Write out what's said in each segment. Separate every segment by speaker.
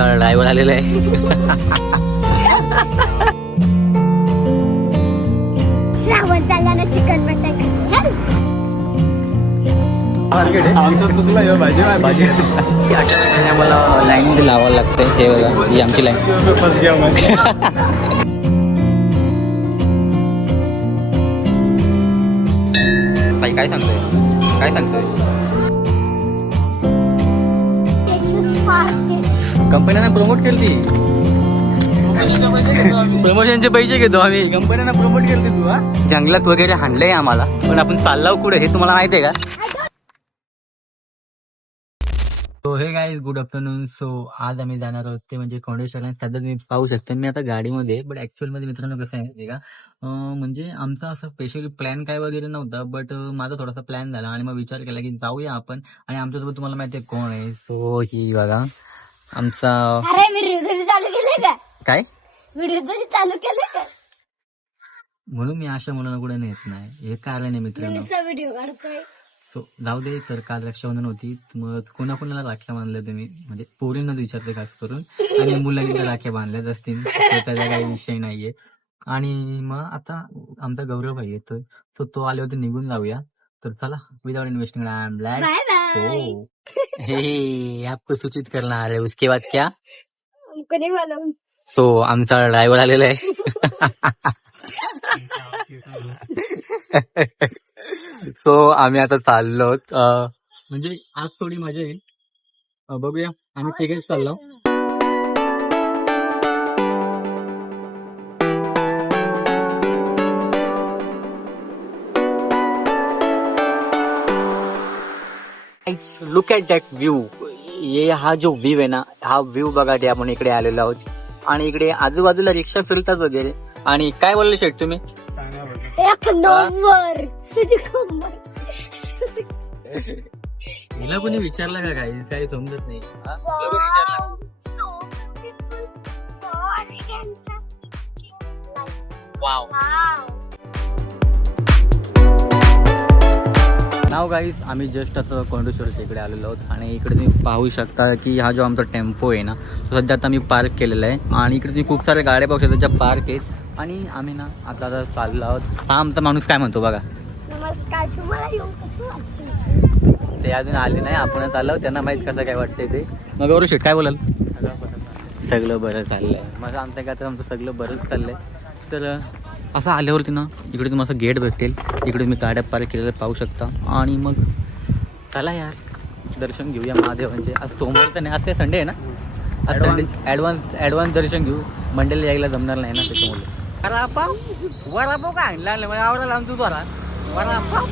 Speaker 1: आमचा ड्रायव्हर आलेला आहे.
Speaker 2: श्रावण चालला ना चिकन मटन.
Speaker 1: अशा प्रकारे आम्हाला लाईन लावावं लागतंय. हे बघा ही आमची लाईन. भाई काय सांगतोय? काय सांगतोय? कंपन्यांना प्रमोट केली प्रमोशनचे पैसे घेतो आम्ही. कंपन्यांना प्रमोट केली तू हा? जंगलात वगैरे हाणलंय आम्हाला. पण आपण चाललाव कुठे हे तुम्हाला माहिती आहे का? सो हे गाईज गुड आफ्टरनून सो आज आम्ही जाणार आहोत ते म्हणजे कोंडेश्वर सध्या तुम्ही पाहू शकता मी आता गाडीमध्ये बट ऍक्च्युअलमध्ये मित्रांनो कसं आहे माहिती का? म्हणजे आमचा असं स्पेशली प्लॅन काय वगैरे नव्हता बट माझा थोडासा प्लॅन झाला आणि मग विचार केला की जाऊया आपण. आणि आमच्यासोबत तुम्हाला माहिती आहे कोण आहे. सो ही बघा. आमचा
Speaker 2: अरे मी व्हिडिओ चालू केले का?
Speaker 1: काय?
Speaker 2: व्हिडिओ तरी चालू केले का?
Speaker 1: म्हणून मी अशा मुलांना कुठे नेत नाही. हे कारण आहे मित्रांनो.
Speaker 2: नुसता व्हिडिओ काढतोय.
Speaker 1: सो जाऊ दे तर काल रक्षाबंधन होती. मग कोणा कोणाला राख्या बांधल्या तुम्ही? म्हणजे पोरींना विचारते खास करून. आणि मुलांनी तर राख्या बांधल्याच असतील त्याचा काही विषय नाहीये. आणि मग आता आमचा गौरव भाई येतोय. सो तो आल्यावरती निघून जाऊया. तर चला without investing I am black
Speaker 2: bye
Speaker 1: हो हे आपको सूचित करना है उसके बाद क्या?
Speaker 2: कोणी मला
Speaker 1: सो आमचा ड्रायव्हर आलेला आहे. सो आम्ही आता चाललो म्हणजे आज थोडी मजा येईल. अं, बघूया. आम्ही तिघेच चाललो लुक ॲट दॅट व्ह्यू ये हा जो व्ह्यू आहे ना हा व्ह्यू बघा ते आपण इकडे आलेलो आहोत. आणि इकडे आजूबाजूला रिक्षा फिरतात वगैरे. आणि काय बोलले शेठ तुम्ही?
Speaker 2: एक नंबर. तुझी नंबर.
Speaker 1: हिला कोणी विचारलं का काही? काही समजत नाही. हा? तुला कोणी विचारलं? Wow. नाव गाईज आम्ही जस्ट आता कोंडेश्वरच्या इकडे आलेलो आहोत आणि इकडे तुम्ही पाहू शकता की हा जो आमचा टेम्पो आहे ना तो सध्या आता मी पार्क केलेला आहे. आणि इकडे तुम्ही खूप साऱ्या गाड्या पाहू शकता ज्या पार्क आहेत. आणि आम्ही ना आता आता चाललो आहोत. हा आमचा माणूस काय म्हणतो बघा?
Speaker 2: नमस्कार तुम्हाला येऊन कसं वाटतं
Speaker 1: ते अजून आले नाही आपणच आलो त्यांना माहीत कसं काय वाटतंय ते. मग गौरव शेठ काय बोलाल? सगळं बरं चाललंय. मग आमच्या काय तर आमचं सगळं बरंच चाललंय. तर असं आल्यावरती ना इकडे तुम्हाला असं गेट भेटेल. इकडे तुम्ही गाड्या पार्क केलेलं पाहू शकता. आणि मग चला यार दर्शन घेऊया महादेवांचे. आज सोमवार तर नाही आज ते संडे आहे ना? आज संडे. ॲडव्हान्स ॲडव्हान्स दर्शन घेऊ. मंडेला यायला जमणार नाही ना त्याच्यामुळे. वडापाव? वडापाव काय आणलं म्हणजे आवडला लावून तू बरा वडापाव?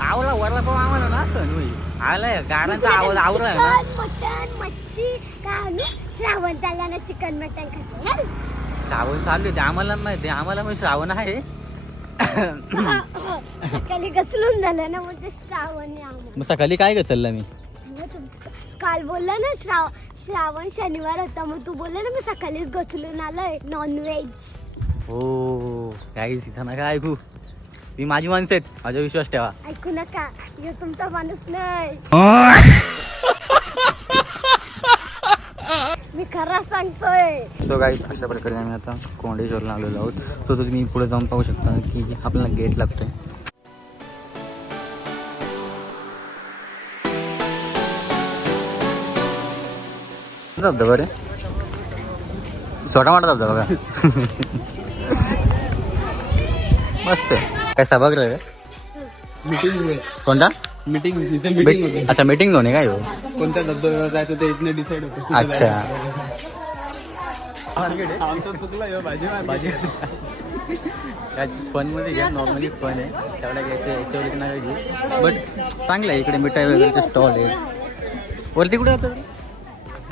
Speaker 1: आवला वडापाव आम्हाला ना सण होई आलाय गाण्याचा आवाज आवडला आहे ना.
Speaker 2: चिकन मटन मच्छी काय श्रावण चालला ना चिकन मटन खातो.
Speaker 1: श्रावण चालू आहे ते आम्हाला माहिती आहे आम्हाला मग श्रावण आहे.
Speaker 2: सकाळी गचलून झालं ना ते श्रावण.
Speaker 1: मग सकाळी काय चाललं मी?
Speaker 2: काल बोलला ना श्राव श्रावण शनिवार होता मग तू बोलला ना मी सकाळीच गचलून आलोय नॉनव्हेज
Speaker 1: हो काही तिथं नका ऐकू. मी माझी माणसं आहेत माझा विश्वास ठेवा.
Speaker 2: ऐकू नका तुमचा माणूस नाही. मी खरा सांगतोय.
Speaker 1: तो काही अशा प्रकारे आम्ही आता कोंडेश्वरला आलेलो आहोत. तो तुम्ही पुढे जाऊन पाहू शकता की आपल्याला गेट लागतोय. धबधबा रे? छोटा मोठा धबधबा का? मस्त काय सभागृह कोणता?
Speaker 3: मीटिंग तिथे मीटिंग होती.
Speaker 1: अच्छा मीटिंग झोन आहे काय हो
Speaker 3: कोणत्या धबधब्यावर जायचं ते इथनं डिसाईड होतं.
Speaker 1: अच्छा.
Speaker 3: आमचं चुकलं ह्यो भाजी भाजी.
Speaker 1: फनमध्ये घ्या नॉर्मली फन आहे. घ्यायचं नाही घेऊ बट चांगलं आहे इकडे मिठाई वगैरेचे स्टॉल आहे. वरती कुठे होतं?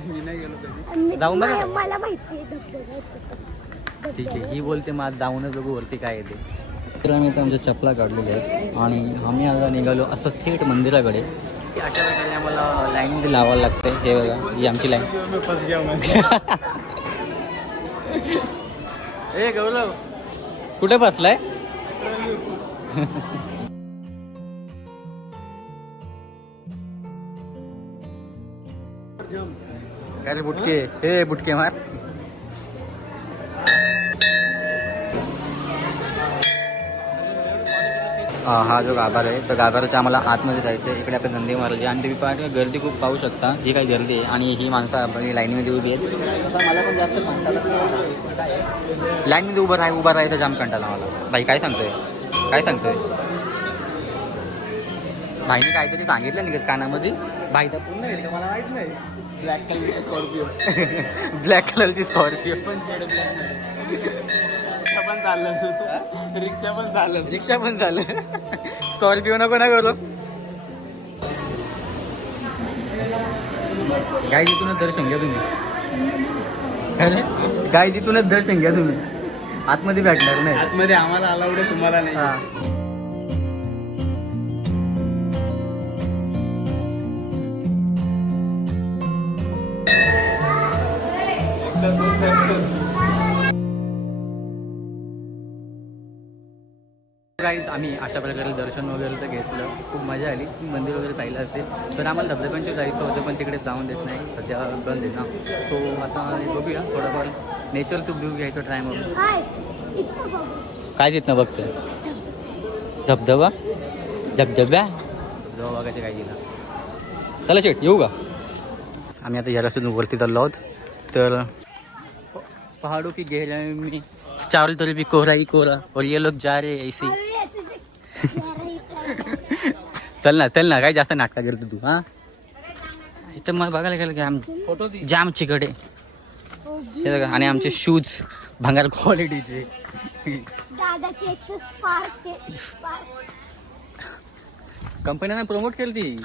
Speaker 3: मी नाही गेलो कधी.
Speaker 2: आणि
Speaker 1: जाऊन बघा.
Speaker 2: मला- मला माहिती आहे धबधबा
Speaker 1: ठीक आहे ही बोलते मग आज जाऊनच बघू वरती काय येते तर आम्ही आता आमच्या चपला काढलेल्या आहेत आणि आम्ही आता निघालो असं थेट मंदिराकडे. अशा प्रकारे आम्हाला लाईनमध्ये लावायला लागते. हे बघा ही आमची लाईन
Speaker 3: मी
Speaker 1: ए गौरव कुठे बसलाय? काय रे बुटके? हे बुटके मार. हा हा जो गाभार आहे तर गाभाराच्या आम्हाला आतमध्ये जायचं आहे. इकडे आपण नंदी महाराज. आणि तुम्ही पाहता गर्दी खूप पाहू शकता. ही काही गर्दी आहे आणि ही माणसं आपण लाईनमध्ये उभी आहेत. मला पण जास्त कंटाळा लाईनमध्ये उभं राहा उभं राहायचं जाम कंटाळा मला भाई काय सांगतोय? काय सांगतोय? भाईने काहीतरी सांगितलं नाही का कानामध्ये. भाई तर
Speaker 3: पुन्हा येईल. का मला माहीत नाही. ब्लॅक कलरची स्कॉर्पिओ
Speaker 1: ब्लॅक कलरची स्कॉर्पिओ
Speaker 3: पण चाललं रिक्षा पण चाललं
Speaker 1: रिक्षा पण झालं. स्कॉर्पिओ नको ना करू गाय तिथूनच दर्शन घ्या तुम्ही. गाय तिथूनच दर्शन घ्या तुम्ही. आतमध्ये भेटणार नाही.
Speaker 3: आतमध्ये आम्हाला अलाउड आहे तुम्हाला नाही.
Speaker 1: हा.
Speaker 3: एकदा
Speaker 1: गाईज आम्ही अशा प्रकारे दर्शन वगैरे तर घेतलं. खूप मजा आली. मंदिर वगैरे पाहिलं असेल. तर आम्हाला धबधब्यांचे जायचं होतं पण तिकडे जाऊन देत नाही. सध्या बंद आहे ना. सो आता बघूया. थोडंफार नेचरचं व्ह्यू घ्यायचं ट्राय
Speaker 2: बघू
Speaker 1: काय तिथनं बघतोय? धबधबा? धबधब्या? धबधबा बघायचं काय गेला चला शेट येऊ का? आम्ही आता या रस्त्यातून वरती चाललो आहोत. तर पहाडो की गहराई में चारों तरफ भी कोहरा ही कोहरा. और ये लोग जा रहे हैं ऐसे ही.
Speaker 2: अरे, तुझे- अरे, इथं.
Speaker 1: चल ना चल ना काय जास्त नाटका करतो तू हा? इथं मला बघायला गेलं की आम
Speaker 3: फोटो दी
Speaker 1: जाम चिकडे
Speaker 2: हो,
Speaker 1: बघा आणि आमचे शूज भंगार क्वालिटीचे कंपन्यांना प्रमोट केली ती.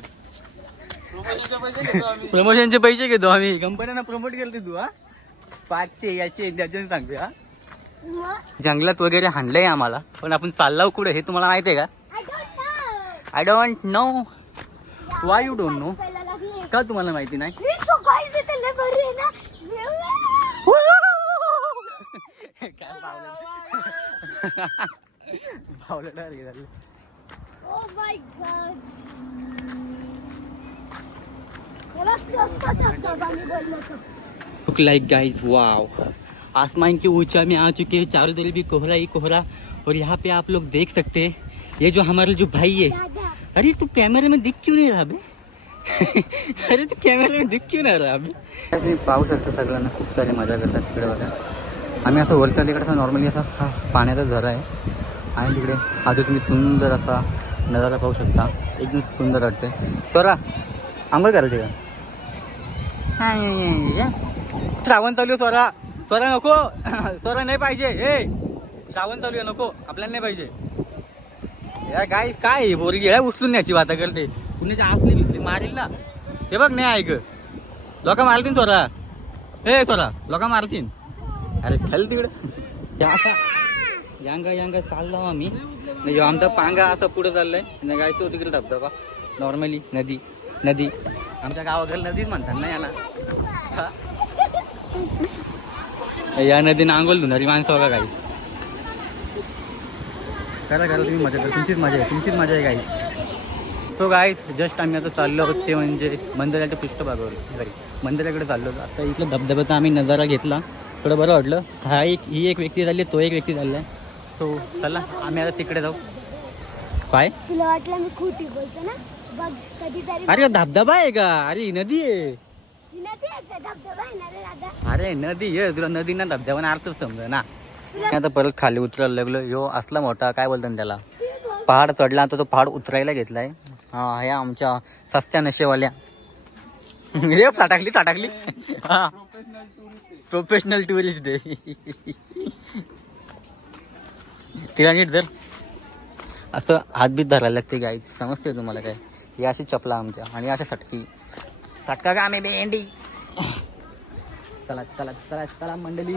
Speaker 3: प्रमोशनचे पैसे घेतो आम्ही.
Speaker 1: कंपन्यांना प्रमोट केली तू हा? पाचचे याचे त्याचे सांगते हा?
Speaker 2: मग
Speaker 1: जंगलात वगैरे हाणलंय आम्हाला. पण आपण चाललो कुठे हे तुम्हाला माहिती आहे का
Speaker 2: I don't know
Speaker 1: I don't know Why you don't know?
Speaker 2: पहिला लागली
Speaker 1: का तुम्हाला माहिती नाही?
Speaker 2: मी सकाळी तिथे
Speaker 1: आसमान के ऊंचा में आ चुके हैं चारों तरफ भी कोहरा ही कोहरा। और यहाँ पे आप लोग देख सकते हैं ये जो हमारा जो भाई है। अरे तू कैमरे में दिख क्यों नहीं रहा बे? अरे तू कॅमेरे में दिख क्यों नाही रहा बे? तुम्ही पाहू शकता सगळ्यांना खूप सारी मजा करतात तिकडे बघा. आम्ही असं वरच्या तिकडे असं नॉर्मली असा हा पाण्याचा झरा आहे. आणि तिकडे हा जो तुम्ही सुंदर असा नजारा पाहू शकता एकदम सुंदर वाटते स्वरा आंघोळ करायचे का? हा. श्रावण चालू स्वरा स्वरा नको. स्वरा नाही पाहिजे. हे. श्रावण चालू आहे नको. आपल्याला नाही पाहिजे. या काय काय आहे? पोरगी? उचलून न्यायची वाता करते. कुणीच्या आस नाही दिसली मारील ना. हे बघ नाही ऐक. लोक मारतील स्वरा हे स्वरा लोक मारतीन अरे चल तिकडे. या असा यांगा यांगा चाललो आम्ही. म्हणजे आमचा पांगा असा पुढे चाललाय. आणि जायचं तिकडे धबधबा. नॉर्मली नदी. नदी. आमच्या गावाकडे नदीच म्हणतात ना याला. हा. या नदीनं आंघोल धुणारी माणसं बघा काही करा करा तुम्ही मजा करा तुमचीच मजा आहे तुमचीच मजा आहे काही सो गाय जस्ट आम्ही आता चाललो आहोत ते म्हणजे मंदिराच्या पृष्ठभागावर घरी मंदिराकडे चाललो होतो आता इथलं धबधब्याचा आम्ही नजारा घेतला. थोडं बरं वाटलं. हा एक ही एक व्यक्ती झाली तो एक व्यक्ती झाला आहे सो चला आम्ही आता तिकडे जाऊ. काय?
Speaker 2: तुला वाटलं मी खोटी बोलतो ना? बघ कधीतरी
Speaker 1: अरे धबधबा आहे का? अरे ही नदी आहे.
Speaker 2: रे
Speaker 1: अरे नदी आहे तुला नदी ना धबधबा अर्थच समजा ना. आता परत खाली उतरायला लागलो. ह्यो असला मोठा काय बोलतात त्याला? पहाड चढला तर तो पहाड उतरायला घेतलाय. हा ह्या आमच्या सस्त्या नशेवाल्या. हे टाकली टाकली हा. प्रोफेशनल टुरिस्ट डे तिला नीट धर. असं हातबीत धरायला लागते गाई समजते तुम्हाला काय? ही अशी चपला आमच्या आणि अशा सटकी. सटका का आम्ही भेंडी चला चला चला चला मंडळी.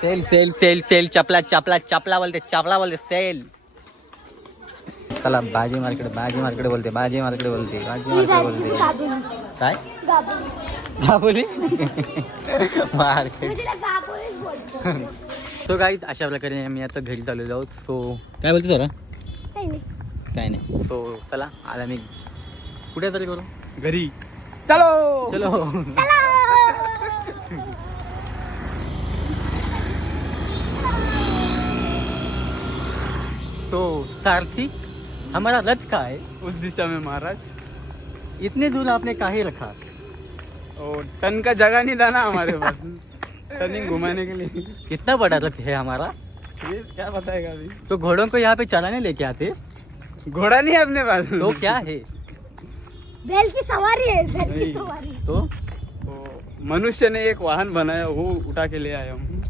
Speaker 1: सेल सेल सेल सेल चपला चपला चपला बोलते चपला बोलते सेल. चला भाजी मार्केट भाजी मार्केट बोलते भाजी मार्केट बोलते भाजी मार्केट बोलते. काय?
Speaker 2: गाबोली
Speaker 1: हा बोली मार्केट सो गाईज अशा प्रकारे आम्ही आता घरी चालू जाऊ सो काय बोलतो जरा?
Speaker 2: काही नाही.
Speaker 1: काय नाही. सो चला आता मी कुठे तरी करू
Speaker 3: घरी चलो।
Speaker 1: चलो। तो सारथी हमारा रथ का है
Speaker 3: उस दिशा में महाराज।
Speaker 1: इतने दूर आपने काहे रखा?
Speaker 3: और टन का जगह नहीं था ना हमारे पास। टनिंग घुमाने के लिए।
Speaker 1: कितना बड़ा रथ है हमारा?
Speaker 3: ये क्या बताएगा अभी?
Speaker 1: तो घोड़ों को यहाँ पे चलाने लेके आते?
Speaker 3: घोड़ा नहीं है अपने पास।
Speaker 1: तो क्या है?
Speaker 2: बैल की सवारी है बैल की। सवारी.
Speaker 1: तो?
Speaker 3: तो मनुष्य ने एक वाहन बनाया वो उठा के ले आए हम.